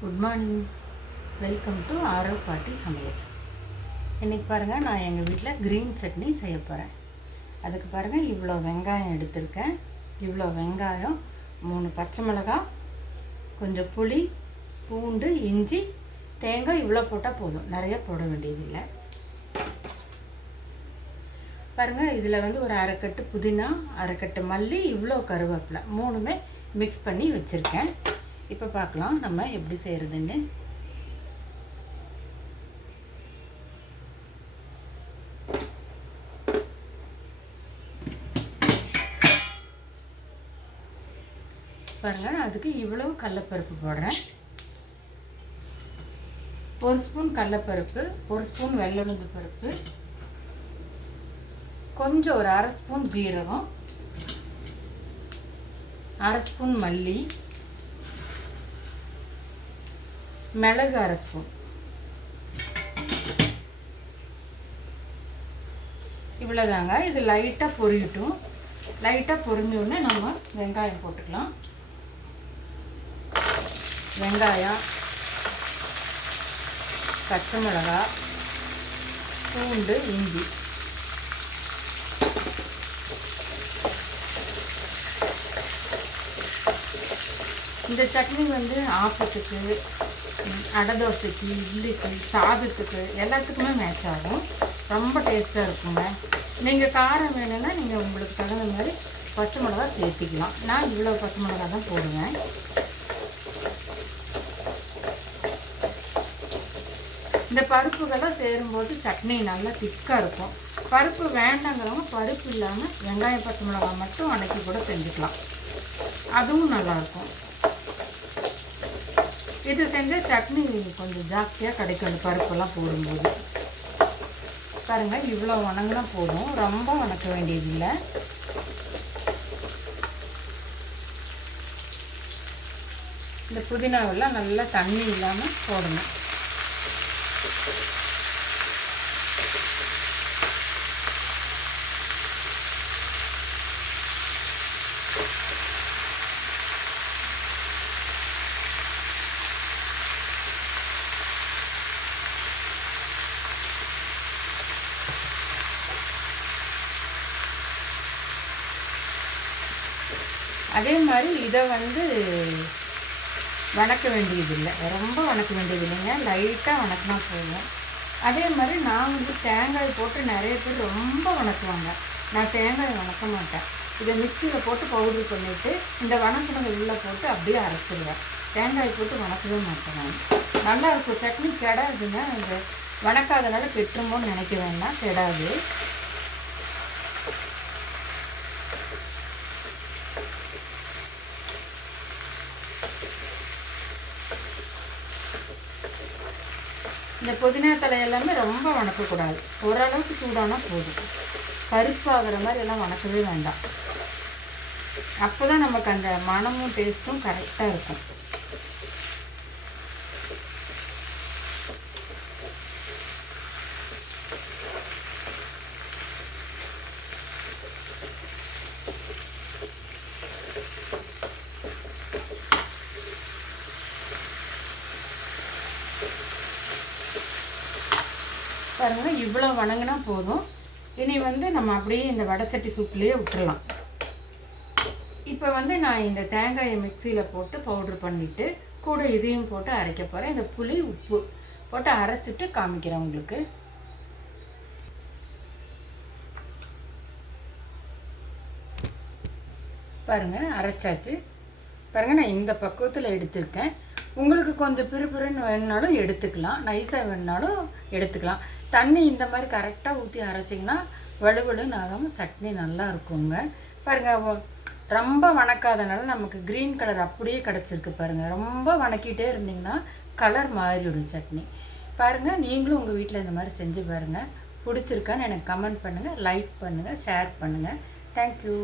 Good morning. Welcome to Aarav பாட்டி சமையல். இன்றைக்கி பாருங்கள், நான் எங்கள் வீட்டில் க்ரீன் சட்னி செய்ய போகிறேன். அதுக்கு பாருங்கள், இவ்வளோ வெங்காயம் எடுத்திருக்கேன். இவ்வளோ வெங்காயம், 3 பச்சை மிளகாய், கொஞ்சம் புளி, பூண்டு, இஞ்சி, தேங்காய் இவ்வளோ போட்டால் போதும், நிறைய போட வேண்டியதில்லை. பாருங்கள், இதில் வந்து ஒரு அரைக்கட்டு புதினா, அரைக்கட்டு மல்லி, இவ்வளோ கருவேப்பிலை, 3மே மிக்ஸ் பண்ணி வச்சுருக்கேன். இப்போ பார்க்கலாம் நம்ம எப்படி செய்கிறதுன்னு. பாருங்கள், அதுக்கு இவ்வளவு கடலைப்பருப்பு போடுறேன். 1 ஸ்பூன் கடலைப்பருப்பு, 1 ஸ்பூன் வெள்ளை பருப்பு, கொஞ்சம் ஒரு 1/2 ஸ்பூன் ஜீரகம், 1/2 ஸ்பூன் மல்லி, மிளகு 1/2 ஸ்பூன். இவ்வளோதாங்க. இது லைட்டாக பொரியட்டும். லைட்டாக பொரிஞ்சோடனே நம்ம வெங்காயம் போட்டுக்கலாம். வெங்காயம், பச்சை மிளகாய், பூண்டு, இஞ்சி. இந்த சட்னி வந்து ஆப்பத்துக்கு, அடை தோசைக்கு, இட்லிக்கு, சாதத்துக்கு எல்லாத்துக்குமே மேட்ச் ஆகும். ரொம்ப டேஸ்ட்டாக இருக்குங்க. நீங்கள் காரம் வேணும்னா நீங்கள் உங்களுக்கு தகுந்த மாதிரி பச்சை மிளகா சேர்த்திக்கலாம். நான் இவ்வளோ பச்சை மிளகா தான் போடுவேன். இந்த பருப்புகள்லாம் சேரும்போது சட்னி நல்லா திக்காக இருக்கும். பருப்பு வேண்டாங்கிறவங்க பருப்பு இல்லாமல் வெங்காயம் பச்சை மிளகா மட்டும் அன்னைக்கு கூட செஞ்சுக்கலாம், அதுவும் நல்லாயிருக்கும். இது செஞ்சால் சட்னி கொஞ்சம் ஜாஸ்தியாக கிடைக்கும் அந்த பருப்பெல்லாம் போடும்போது. பாருங்கள், இவ்வளோ வணங்கினா போதும், ரொம்ப வணக்க வேண்டியதில்லை. இந்த புதினாவெல்லாம் நல்லா தண்ணி இல்லாமல் போடணும். அதே மாதிரி இதை வந்து வணக்க வேண்டியதில்லை, ரொம்ப வணக்க வேண்டியதில்லைங்க, லைட்டாக வணக்கினா போதும். அதே மாதிரி நான் வந்து தேங்காய் போட்டு நிறைய பேர் ரொம்ப வணக்குவாங்க. நான் தேங்காய் வணக்க மாட்டேன். இதை மிக்சியில் போட்டு பவுட்ரு பண்ணிவிட்டு இந்த வணக்கினதை உள்ளே போட்டு அப்படியே அரைச்சிடுவேன். தேங்காய் போட்டு வணக்கவே மாட்டேன் நான். நல்லாயிருக்கும், சட்னி கெடாதுங்க. இந்த வணக்காதனால கெட்டுருமோன்னு நினைக்க வேண்டாம், கெடாது. இந்த புதினா தலை எல்லாமே ரொம்ப வணக்கக்கூடாது, ஓரளவுக்கு சூடானா போதும். கருப்பாகிற மாதிரி எல்லாம் வணக்கவே வேண்டாம். அப்போ தான் நமக்கு அந்த மணமும் டேஸ்ட்டும் கரெக்டாக இருக்கும். பாருங்கள், இவ்வளோ வணங்கினா போதும். இனி வந்து நம்ம அப்படியே இந்த வடை சட்டி சூட்லேயே விட்டுடலாம். இப்போ வந்து நான் இந்த தேங்காயை மிக்சியில் போட்டு பவுட்ரு பண்ணிவிட்டு கூட இதையும் போட்டு அரைக்க போகிறேன். இந்த புளி உப்பு போட்டு அரைச்சிட்டு காமிக்கிறேன் உங்களுக்கு. பாருங்கள், அரைச்சாச்சு. பாருங்கள், நான் இந்த பக்குவத்தில் எடுத்துருக்கேன். உங்களுக்கு கொஞ்சம் பிறுபிறுன்னு வேணுனாலும் எடுத்துக்கலாம், நைஸாக வேணுனாலும் எடுத்துக்கலாம். தண்ணி இந்த மாதிரி கரெக்டாக ஊற்றி அரைச்சிங்கன்னா வலுவலுன்னு ஆகாமல் சட்னி நல்லா இருக்குங்க. பாருங்கள், ரொம்ப வணக்காதனால நமக்கு க்ரீன் கலர் அப்படியே கிடச்சிருக்கு. பாருங்கள், ரொம்ப வணக்கிட்டே இருந்திங்கன்னா கலர் மாறிவிடும் சட்னி. பாருங்கள், நீங்களும் உங்கள் வீட்டில் இந்த மாதிரி செஞ்சு பாருங்கள். பிடிச்சிருக்கான்னு எனக்கு கமெண்ட் பண்ணுங்கள், லைக் பண்ணுங்கள், ஷேர் பண்ணுங்கள். தேங்க்யூ.